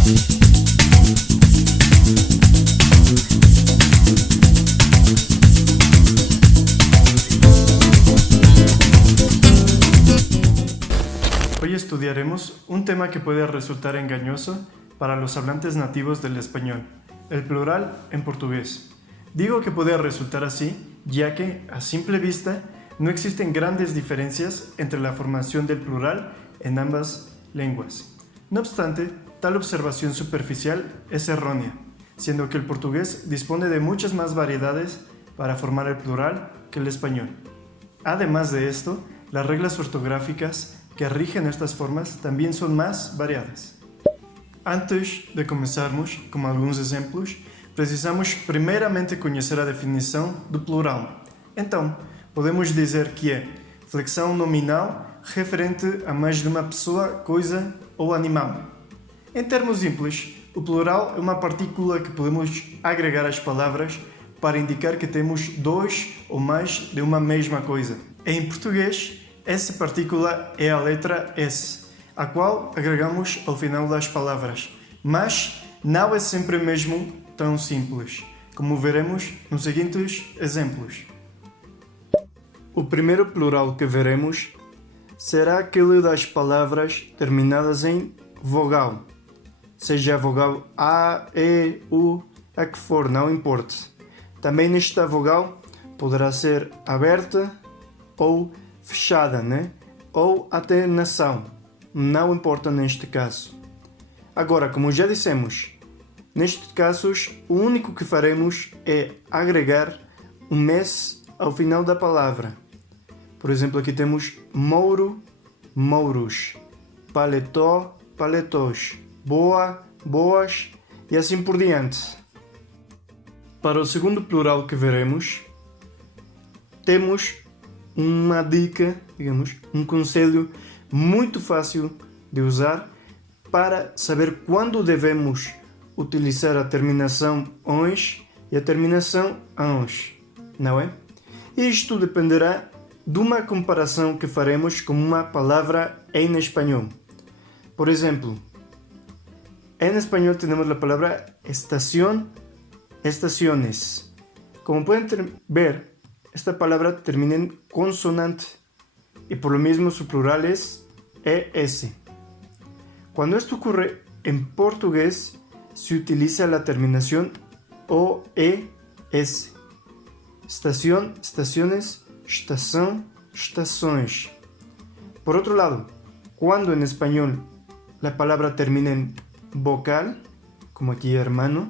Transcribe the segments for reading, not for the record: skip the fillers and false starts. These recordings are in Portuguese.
Hoy estudiaremos un tema que puede resultar engañoso para los hablantes nativos del español, el plural en portugués. Digo que puede resultar así, ya que, a simple vista, no existen grandes diferencias entre la formación del plural en ambas lenguas. No obstante, tal observación superficial es errónea, siendo que el portugués dispone de muchas más variedades para formar el plural que el español. Además de esto, las reglas ortográficas que rigen estas formas también son más variadas. Antes de começarmos com alguns exemplos, precisamos primeiramente conhecer a definição do plural. Então, podemos dizer que é flexão nominal referente a mais de uma pessoa, coisa ou animal. Em termos simples, o plural é uma partícula que podemos agregar às palavras para indicar que temos dois ou mais de uma mesma coisa. Em português, essa partícula é a letra S, a qual agregamos ao final das palavras, mas não é sempre mesmo tão simples, como veremos nos seguintes exemplos. O primeiro plural que veremos será aquele das palavras terminadas em vogal, seja a vogal A, E, U, a que for, não importa. Também nesta vogal poderá ser aberta ou fechada, né? Ou até nação, não importa neste caso. Agora, como já dissemos, nestes casos o único que faremos é agregar um S ao final da palavra. Por exemplo, aqui temos mouro, mouros, paletó, paletós, boa, boas e assim por diante. Para o segundo plural que veremos, temos uma dica, digamos, um conselho muito fácil de usar para saber quando devemos utilizar a terminação ONS e a terminação ANS, não é? Isto dependerá de uma comparação que faremos com uma palavra em espanhol. Por exemplo, em espanhol temos a palavra estación, estaciones. Como pueden ver, esta palabra termina en consonante y por lo mismo su plural es ES. Cuando esto ocurre en portugués, se utiliza la terminación OES. Estación, estaciones, estação, estações. Por otro lado, cuando en español la palabra termina en vocal, como aquí hermano,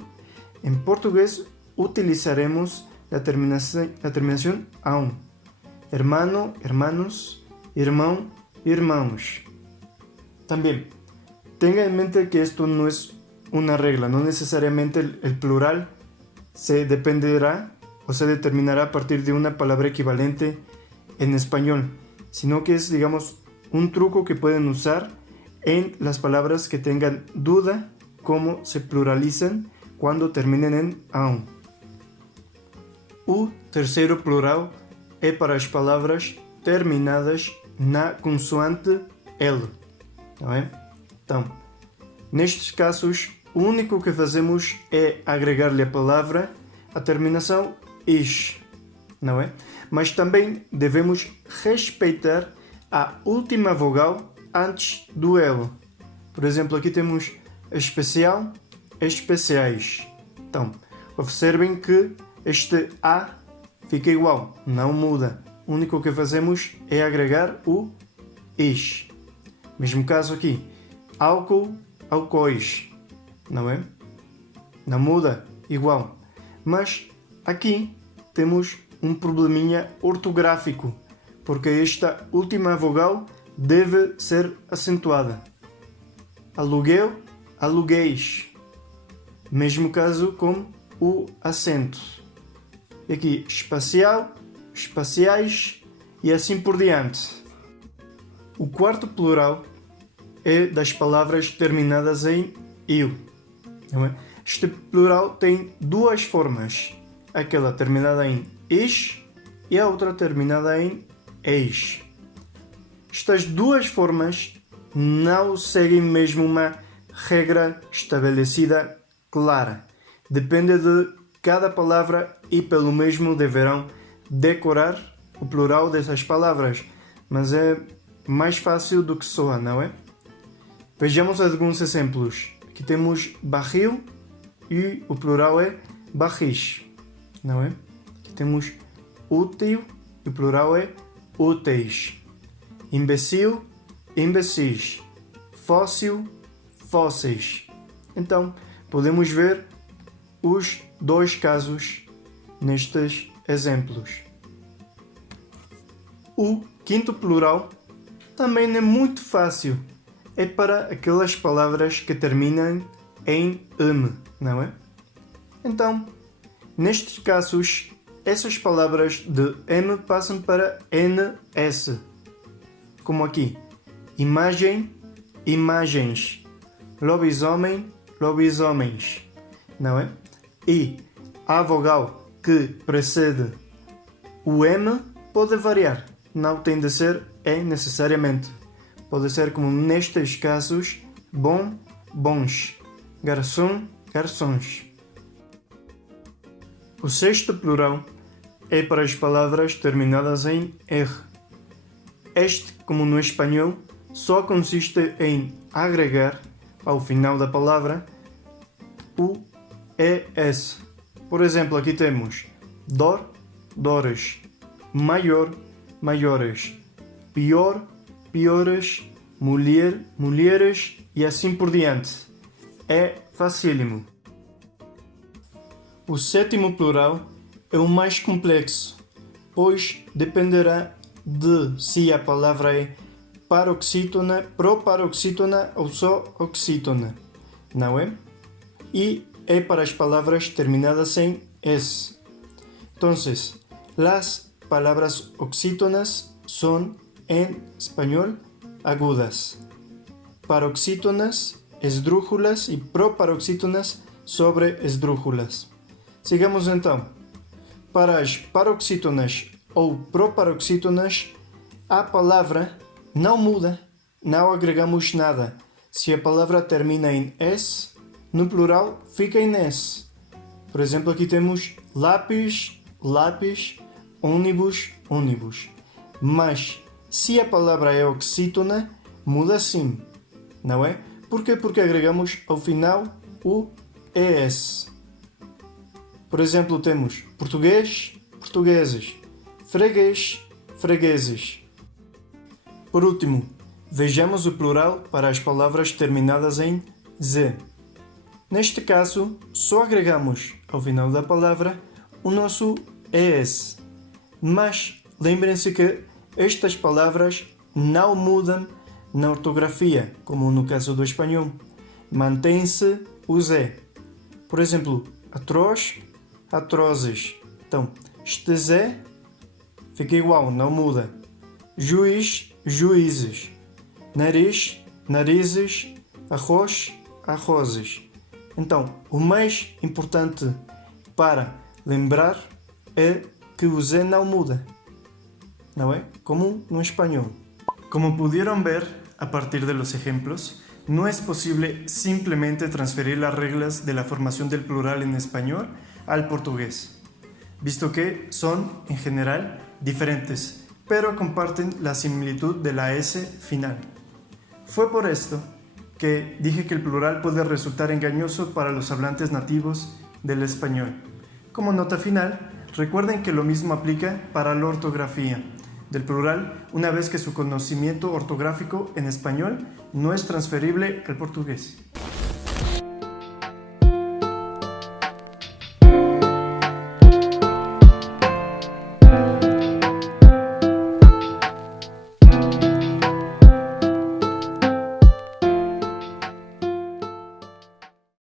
en portugués utilizaremos la terminación AUN. Hermano, hermanos, irmão, irmãos. También, tenga en mente que esto no es una regla, no necesariamente el plural se dependerá o se determinará a partir de una palabra equivalente en español, sino que es, digamos, un truco que pueden usar en las palabras que tengan duda cómo se pluralizan quando terminem em AUN. O terceiro plural é para as palavras terminadas na consoante L. Não é? Então, nestes casos, o único que fazemos é agregar-lhe a palavra a terminação IS, não é? Mas também devemos respeitar a última vogal antes do L. Por exemplo, aqui temos especial, especiais. Então, observem que este A fica igual, não muda. O único que fazemos é agregar o IS. Mesmo caso aqui, álcool, álcois, não é? Não muda, igual. Mas aqui temos um probleminha ortográfico, porque esta última vogal deve ser acentuada. Aluguel, aluguéis. Mesmo caso com o acento. E aqui, espacial, espaciais e assim por diante. O quarto plural é das palavras terminadas em il. Não é? Este plural tem duas formas. Aquela terminada em is e a outra terminada em eis. Estas duas formas não seguem mesmo uma regra estabelecida clara. Depende de cada palavra e pelo mesmo deverão decorar o plural dessas palavras, mas é mais fácil do que soa, não é? Vejamos alguns exemplos. Aqui temos barril e o plural é barris, não é? Aqui temos útil e o plural é úteis. Imbecil, imbecis. Fóssil, fósseis. Então, podemos ver os dois casos nestes exemplos. O quinto plural também é muito fácil. É para aquelas palavras que terminam em "-me", não é? Então, nestes casos, essas palavras de "-me" passam para "-s", como aqui: imagem, imagens, lobisomem, lobisomens, não é? E a vogal que precede o "m" pode variar, não tem de ser "e" necessariamente. Pode ser como nestes casos: bom, bons, garçom, garçons. O sexto plural é para as palavras terminadas em "-r". Este, como no espanhol, só consiste em agregar ao final da palavra o "es". Por exemplo, aqui temos dor, dores, maior, maiores, pior, piores, mulher, mulheres e assim por diante. É facílimo. O sétimo plural é o mais complexo, pois dependerá de se a palavra é paroxítona, proparoxítona ou só oxítona, não é? E é para as palavras terminadas em "s". Entonces, las palabras oxítonas son en español agudas, paroxítonas esdrújulas e proparoxítonas sobre esdrújulas. Sigamos então. Para as paroxítonas ou proparoxítonas, a palavra não muda, não agregamos nada. Se a palavra termina em "s", no plural fica em "s". Por exemplo, aqui temos lápis, lápis, ônibus, ônibus. Mas se a palavra é oxítona, muda sim, não é? Por quê? Porque agregamos ao final o "es". Por exemplo, temos português, portugueses, freguês, fregueses. Por último, vejamos o plural para as palavras terminadas em "z". Neste caso, só agregamos ao final da palavra o nosso "es". Mas lembrem-se que estas palavras não mudam na ortografia, como no caso do espanhol. Mantém-se o "z". Por exemplo, atroz, atrozes. Então, este "z" fica igual, não muda. Juiz, juízes. Nariz, narizes. Arroz, arrozes. Então, o mais importante para lembrar é que o "z" não muda, não é? Como no espanhol. Como pudieron ver a partir de los ejemplos, no es posible simplemente transferir las reglas de la formación del plural en español al portugués, visto que son, en general, diferentes, pero comparten la similitud de la S final. Fue por esto que dije que el plural puede resultar engañoso para los hablantes nativos del español. Como nota final, recuerden que lo mismo aplica para la ortografía del plural una vez que su conocimiento ortográfico en español no es transferible al portugués.